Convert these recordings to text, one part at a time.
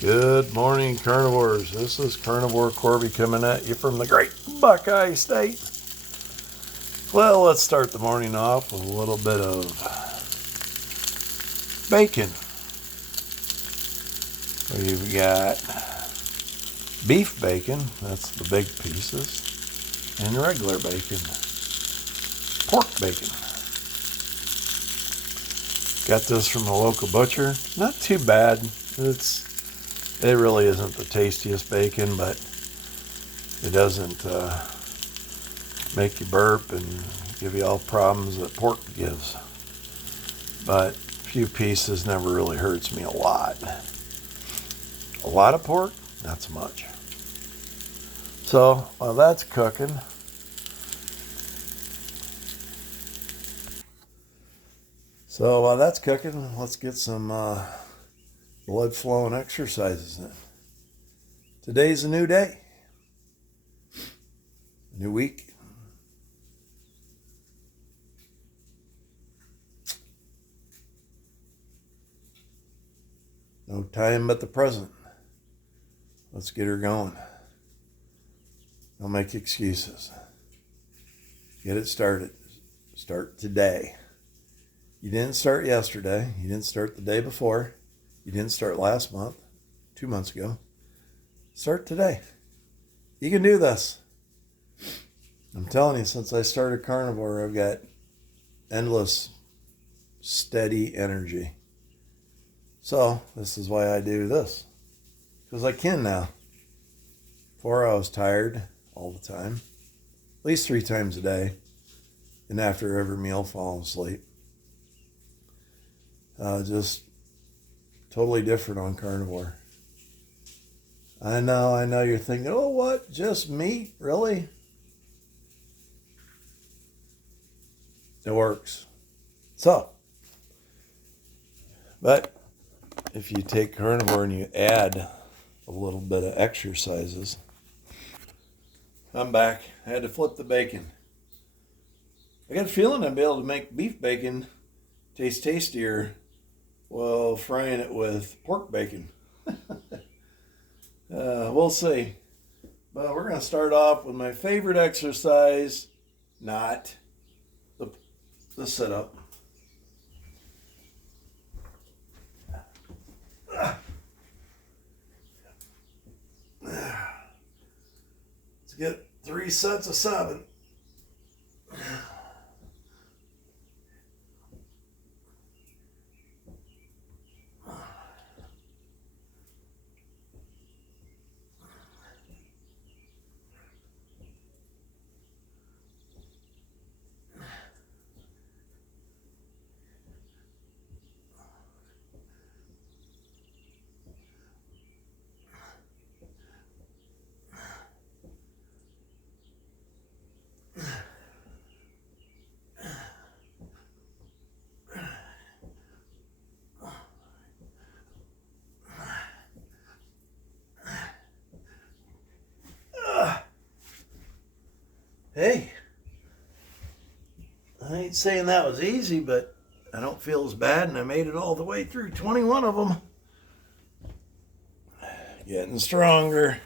Good morning, carnivores. This is Carnivore Corby coming at you from the great Buckeye State. Well, let's start the morning off with a little bit of bacon. We've got beef bacon, that's the big pieces, and regular bacon, pork bacon. Got this from a local butcher. Not too bad. It really isn't the tastiest bacon, but it doesn't make you burp and give you all problems that pork gives. But a few pieces never really hurts me a lot. A lot of pork, not so much. So while that's cooking, let's get some blood flowing exercises in. Today's a new day, new week. No time but the present. Let's get her going. Don't make excuses. Get it started. Start today. You didn't start yesterday. You didn't start the day before. You didn't start last month, 2 months ago. Start today. You can do this. I'm telling you, since I started carnivore, I've got endless, steady energy. So this is why I do this. Because I can now. Before I was tired all the time. At least 3 times a day. And after every meal, falling asleep. Just totally different on carnivore. I know you're thinking, oh, what? Just meat? Really? It works. So, but if you take carnivore and you add a little bit of exercises, I'm back. I had to flip the bacon. I got a feeling I'd be able to make beef bacon taste tastier while frying it with pork bacon. We'll see. But we're going to start off with my favorite exercise, not the sit-up. Let's get 3 sets of 7. Hey, I ain't saying that was easy, but I don't feel as bad, and I made it all the way through 21 of them. Getting stronger.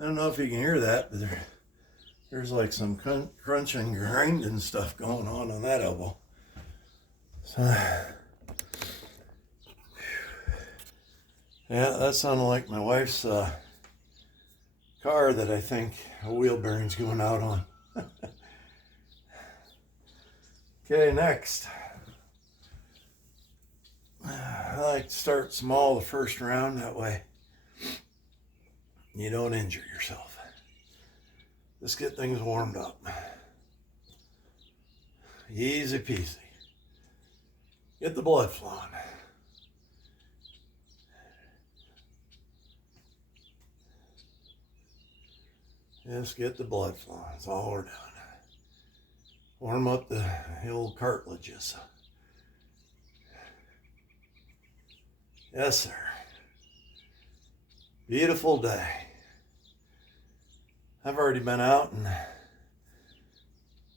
I don't know if you can hear that, but there's like some crunching, grinding stuff going on that elbow. So, yeah, that sounded like my wife's car that I think a wheel bearing's going out on. Okay, next. I like to start small the first round, that way you don't injure yourself. Just get things warmed up. Easy peasy. Get the blood flowing. Just get the blood flowing. That's all we're doing. Warm up the old cartilages. Yes, sir. Beautiful day. I've already been out and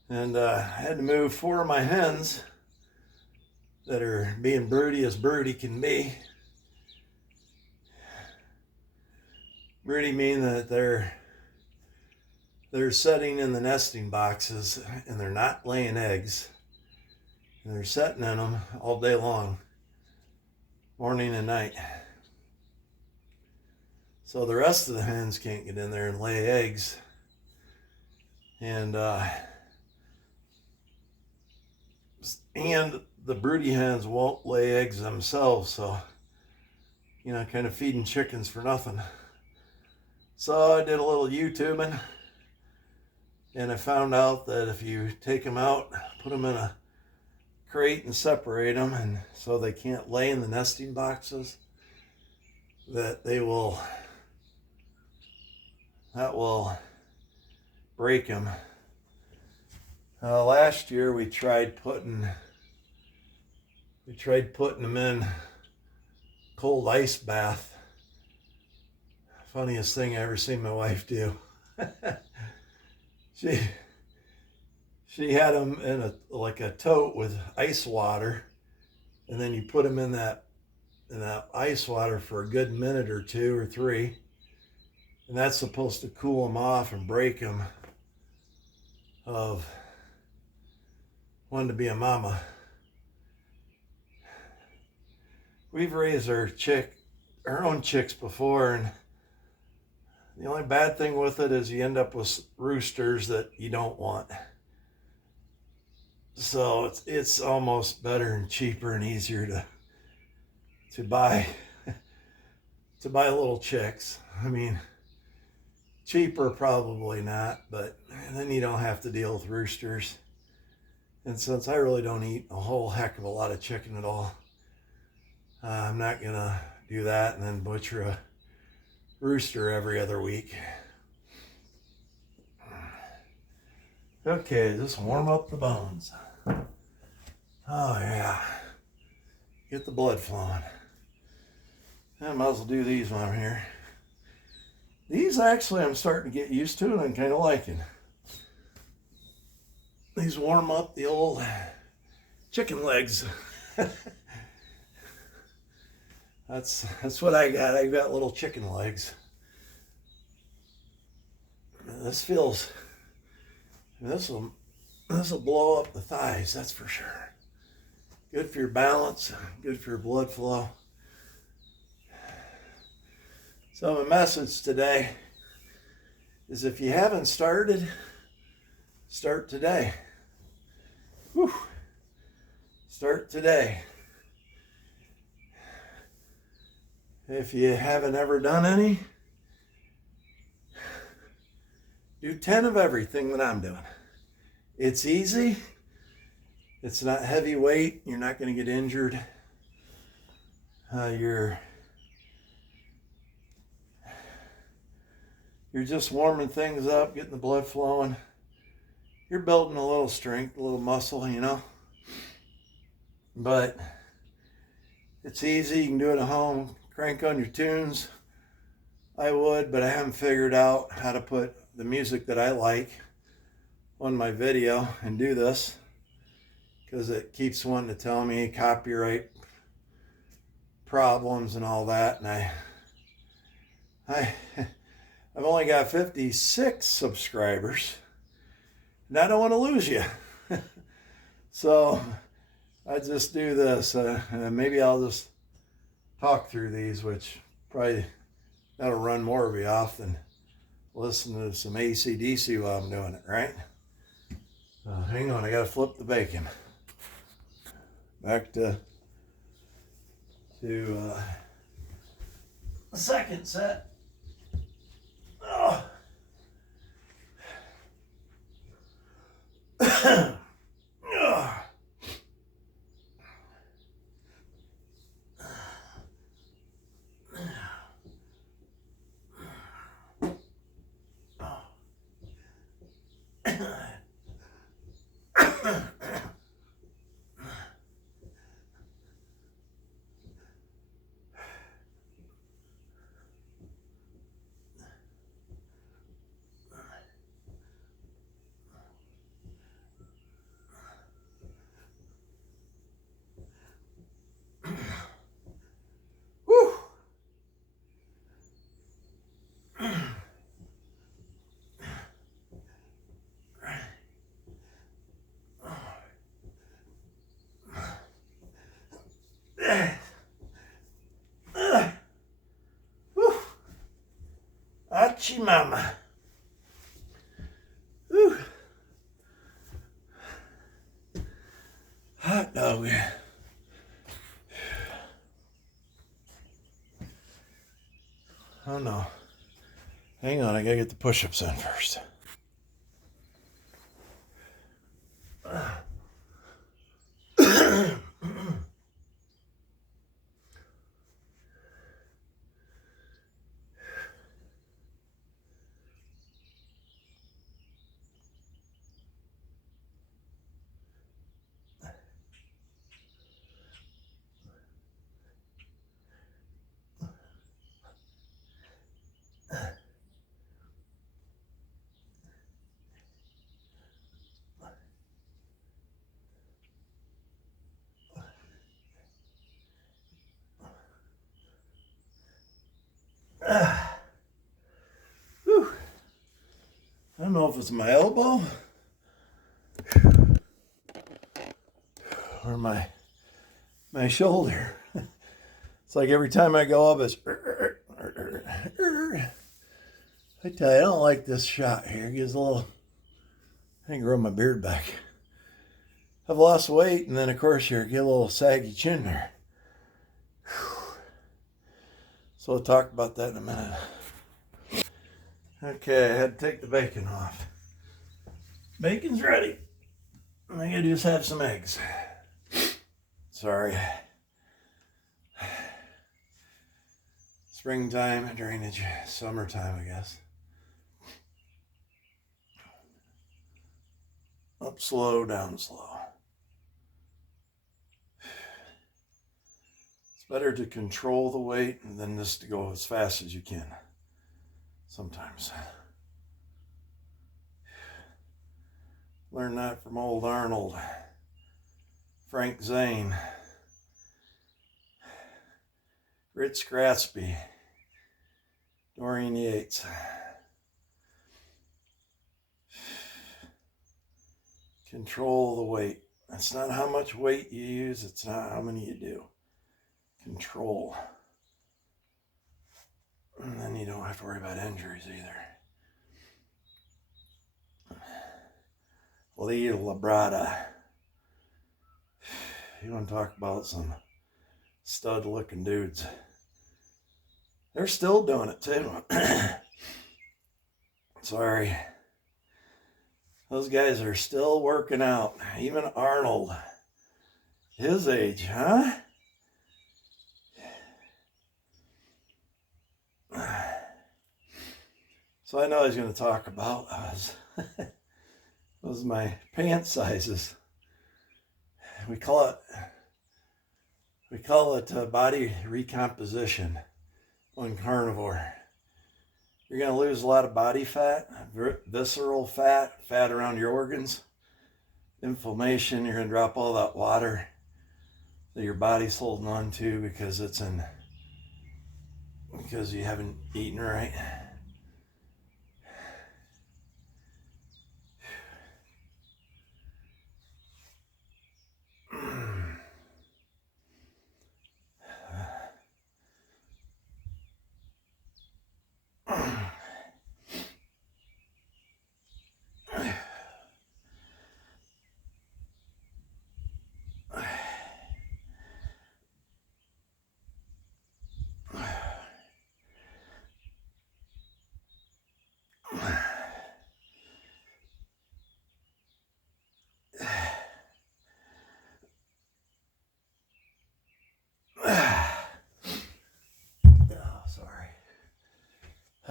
had to move 4 of my hens that are being broody as broody can be. Broody mean that they're setting in the nesting boxes and they're not laying eggs. And they're sitting in them all day long, morning and night. So the rest of the hens can't get in there and lay eggs. And the broody hens won't lay eggs themselves, so, you know, kind of feeding chickens for nothing. So I did a little YouTubing, and I found out that if you take them out, put them in a crate and separate them, and so they can't lay in the nesting boxes, that will break them. Last year we tried putting them in cold ice bath. Funniest thing I ever seen my wife do. She had them in a tote with ice water, and then you put them in that ice water for a good minute or 2 or 3, and that's supposed to cool them off and break them of wanting to be a mama. We've raised our own chicks before, and the only bad thing with it is you end up with roosters that you don't want. So it's almost better and cheaper and easier to buy little chicks. I mean, cheaper probably not, but then you don't have to deal with roosters. And since I really don't eat a whole heck of a lot of chicken at all, I'm not gonna do that and then butcher a rooster every other week. Okay, just warm up the bones. Oh yeah, get the blood flowing. I might as well do these while I'm here. These actually I'm starting to get used to and I'm kind of liking. These warm up the old chicken legs. That's what I got. I got little chicken legs. This will blow up the thighs, that's for sure. Good for your balance, good for your blood flow. So my message today is, if you haven't started, start today. Whew. Start today. If you haven't ever done any, do 10 of everything that I'm doing. It's easy. It's not heavy weight. You're not going to get injured. You're just warming things up, getting the blood flowing. You're building a little strength, a little muscle, you know. But it's easy. You can do it at home. Crank on your tunes. I would, but I haven't figured out how to put the music that I like on my video and do this, because it keeps wanting to tell me copyright problems and all that, and I've only got 56 subscribers, and I don't want to lose you. So I just do this. Maybe I'll just talk through these, which probably that'll run more of you off than listen to some AC/DC while I'm doing it, right? Hang on, I gotta flip the bacon. Back to the second set. Oh. Whew. Whew. Achie mama. Whew. Hot dog. Oh no. Hang on, I gotta get the push-ups in first. Whew. I don't know if it's my elbow or my shoulder. It's like every time I go up, it's. I tell you, I don't like this shot here. It gives a little. I can grow my beard back. I've lost weight, and then of course you get a little saggy chin there. So we'll talk about that in a minute. Okay, I had to take the bacon off. Bacon's ready. I gotta just have some eggs. Sorry. Springtime, drainage, summertime, I guess. Up slow, down slow. It's better to control the weight than just to go as fast as you can. Sometimes. Learned that from old Arnold, Frank Zane, Ritz Gratzby, Dorian Yates. Control the weight. It's not how much weight you use, it's not how many you do. Control. And then you don't have to worry about injuries either. Lee Labrada. You want to talk about some stud looking dudes. They're still doing it too. Sorry. Those guys are still working out. Even Arnold. His age, huh? So I know he's going to talk about those my pant sizes. We call it body recomposition on carnivore. You're going to lose a lot of body fat, visceral fat, fat around your organs, inflammation. You're going to drop all that water that your body's holding on to because you haven't eaten right.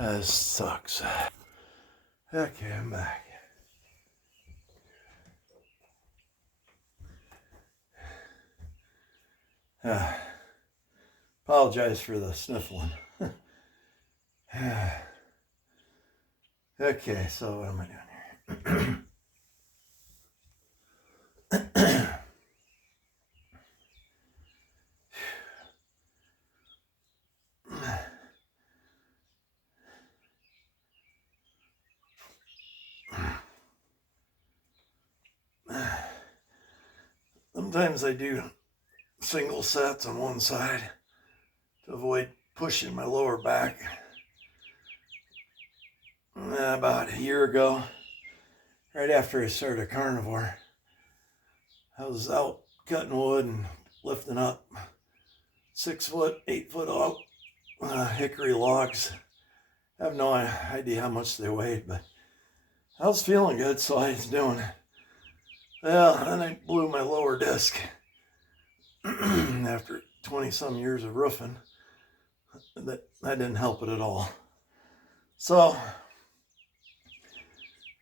This sucks. Okay, I'm back. Apologize for the sniffling. Okay, so what am I doing here? Sometimes I do single sets on one side to avoid pushing my lower back. About a year ago, right after I started a carnivore, I was out cutting wood and lifting up 6 foot, 8 foot hickory logs. I have no idea how much they weighed, but I was feeling good, so I was doing it. Well, then I blew my lower disc after 20 some years of roofing. That didn't help it at all. So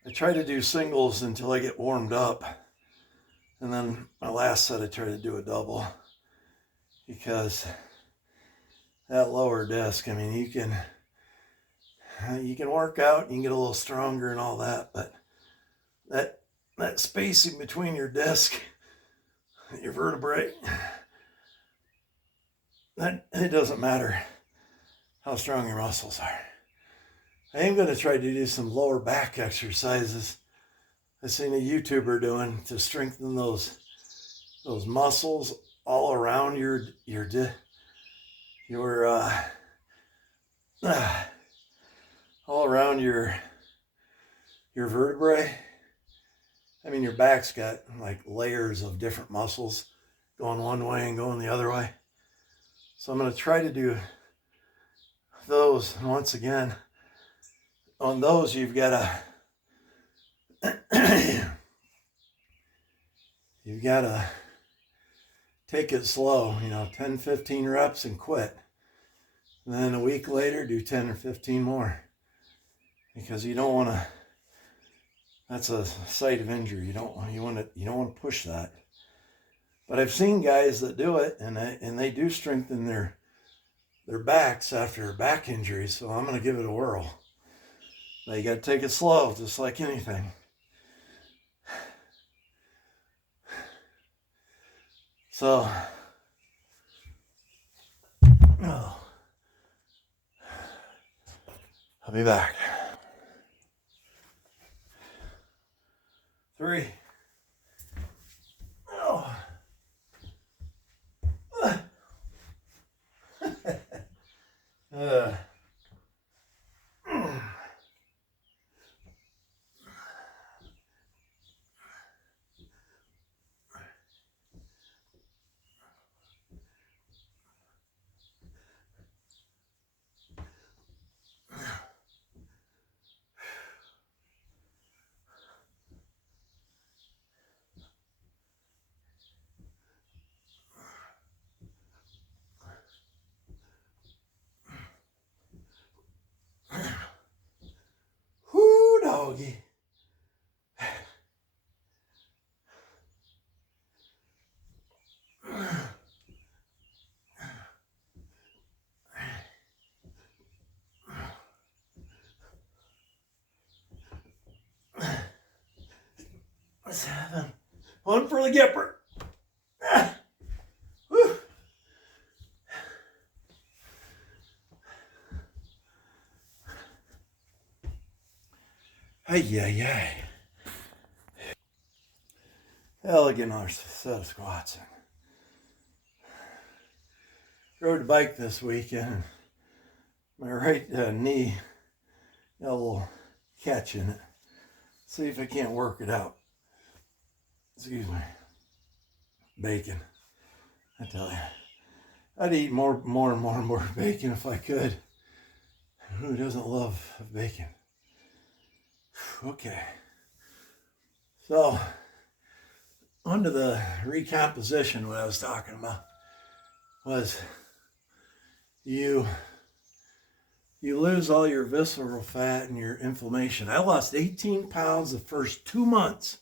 I try to do singles until I get warmed up. And then my last set I try to do a double. Because that lower disc, I mean, you can work out, you can get a little stronger and all that, but that spacing between your disc and your vertebrae, it doesn't matter how strong your muscles are. I am going to try to do some lower back exercises I seen a YouTuber doing to strengthen those muscles all around all around your vertebrae. I mean, your back's got like layers of different muscles going one way and going the other way. So I'm going to try to do those. And once again, on those, you've got to take it slow, 10, 15 reps and quit. And then a week later, do 10 or 15 more. Because you don't want to, that's a site of injury. You don't want to push that. But I've seen guys that do it, and they do strengthen their backs after back injuries. So I'm going to give it a whirl. Now you got to take it slow, just like anything. So, I'll be back. 3. Oh. Whoo, doggy. What's happening? One for the Gipper. Woo. Ay. Hell, I get another set of squats in. Rode a bike this weekend. My right knee got a little catch in it. See if I can't work it out. Excuse me. Bacon. I tell you, I'd eat more bacon if I could. Who doesn't love bacon? Okay. So, onto the recomposition, what I was talking about was you you lose all your visceral fat and your inflammation. I lost 18 pounds the first 2 months.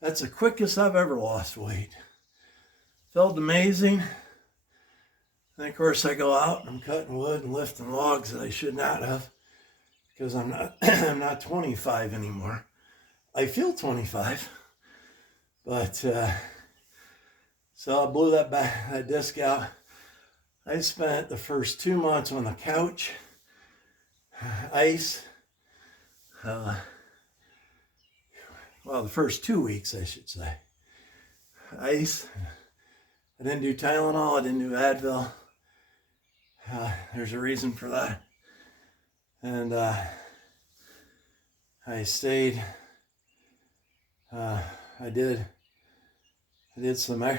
That's the quickest I've ever lost weight. Felt amazing. And of course I go out and I'm cutting wood and lifting logs that I should not have, because I'm not I'm not 25 anymore. I feel 25. But so I blew that disc out. I spent the first 2 months on the couch, ice. Well, the first 2 weeks, I should say. Ice. I didn't do Tylenol. I didn't do Advil. There's a reason for that. And I stayed. I did some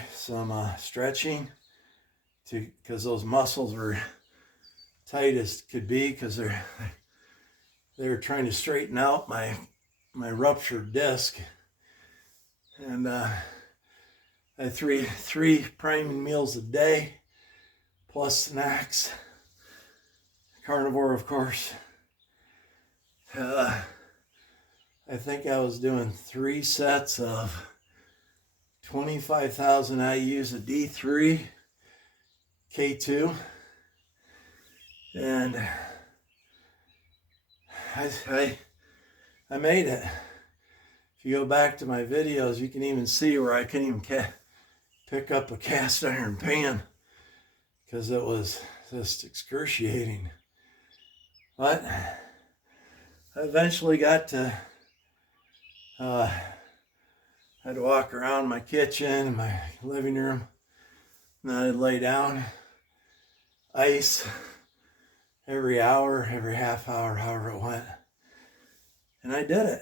stretching because those muscles were tight as could be, because they were trying to straighten out my ruptured disc. And I had three priming meals a day, plus snacks. Carnivore, of course. I think I was doing 3 sets of 25,000 IUs of D3, K2, and I made it. If you go back to my videos, you can even see where I couldn't even pick up a cast iron pan because it was just excruciating. But I eventually got to, I'd walk around my kitchen and my living room, and then I'd lay down, ice every hour, every half hour, however it went. And I did it.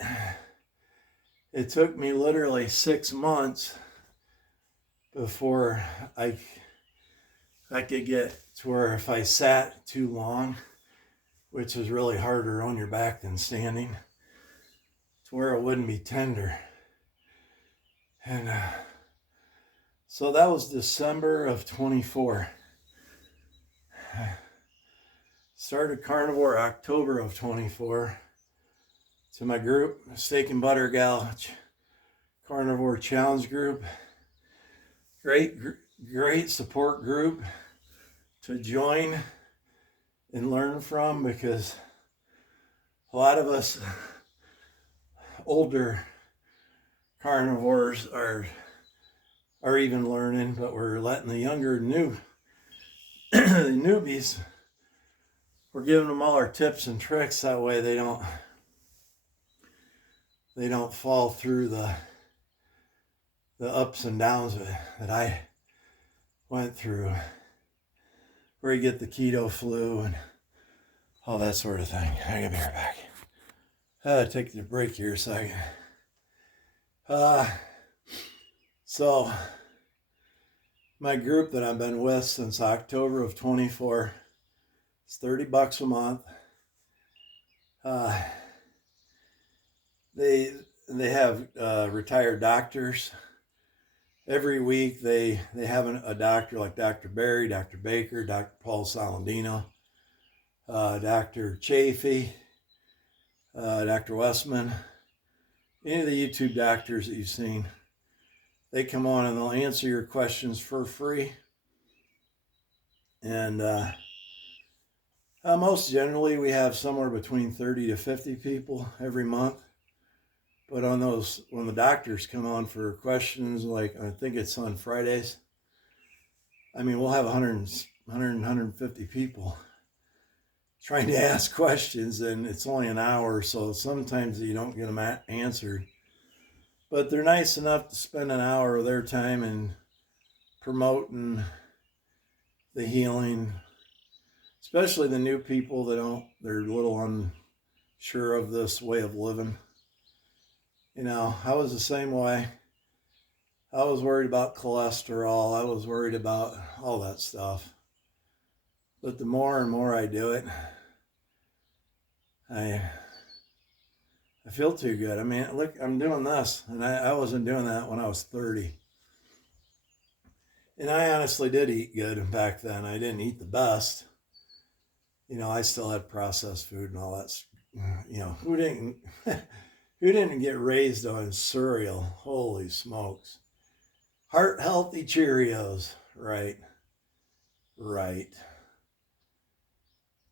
It took me literally 6 months before I could get to where if I sat too long, which is really harder on your back than standing, to where it wouldn't be tender. And so that was December of 24. Started carnivore October of 24. To my group, Steak and Butter Gal Carnivore Challenge Group. Great support group to join and learn from, because a lot of us older carnivores are even learning, but we're letting the younger the newbies, we're giving them all our tips and tricks, that way they don't fall through the ups and downs that I went through, where you get the keto flu and all that sort of thing. I'm gonna be right back. Take the break here a second. So my group that I've been with since October of 24, it's $30 a month. They have retired doctors. Every week they have a doctor like Dr. Barry, Dr. Baker, Dr. Paul Saladino, Dr. Chafee, Dr. Westman, any of the YouTube doctors that you've seen. They come on and they'll answer your questions for free. And most generally we have somewhere between 30 to 50 people every month. But on those, when the doctors come on for questions, like I think it's on Fridays, I mean, we'll have 150 people trying to ask questions, and it's only an hour, so sometimes you don't get them answered. But they're nice enough to spend an hour of their time in promoting the healing, especially the new people they're a little unsure of this way of living. You know, I was the same way. I was worried about cholesterol. I was worried about all that stuff. But the more and more I do it, I feel too good. I mean, look, I'm doing this, and I wasn't doing that when I was 30. And I honestly did eat good back then. I didn't eat the best, I still had processed food and all that. Who didn't who didn't get raised on cereal? Holy smokes. Heart healthy Cheerios. Right. Right.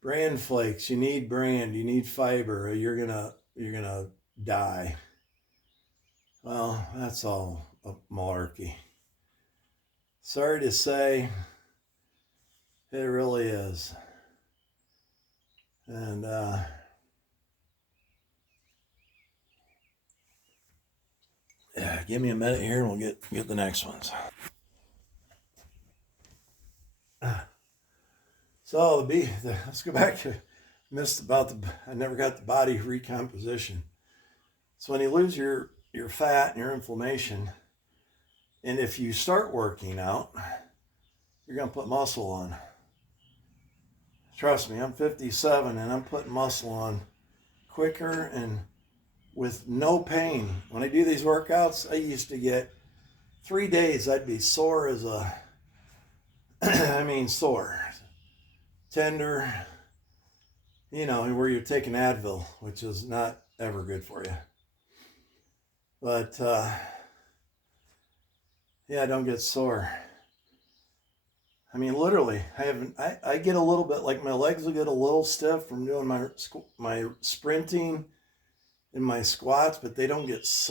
Bran flakes. You need bran. You need fiber, or you're gonna die. Well, that's all a malarkey. Sorry to say, it really is. And yeah, give me a minute here, and we'll get the next ones. So let's go back to I never got the body recomposition. So when you lose your fat and your inflammation, and if you start working out, you're gonna put muscle on. Trust me, I'm 57 and I'm putting muscle on quicker and with no pain. When I do these workouts, I used to get 3 days, I'd be sore as sore, tender, where you're taking Advil, which is not ever good for you. But yeah, don't get sore. Literally, I get a little bit, like my legs will get a little stiff from doing my sprinting and my squats, but they don't get sore.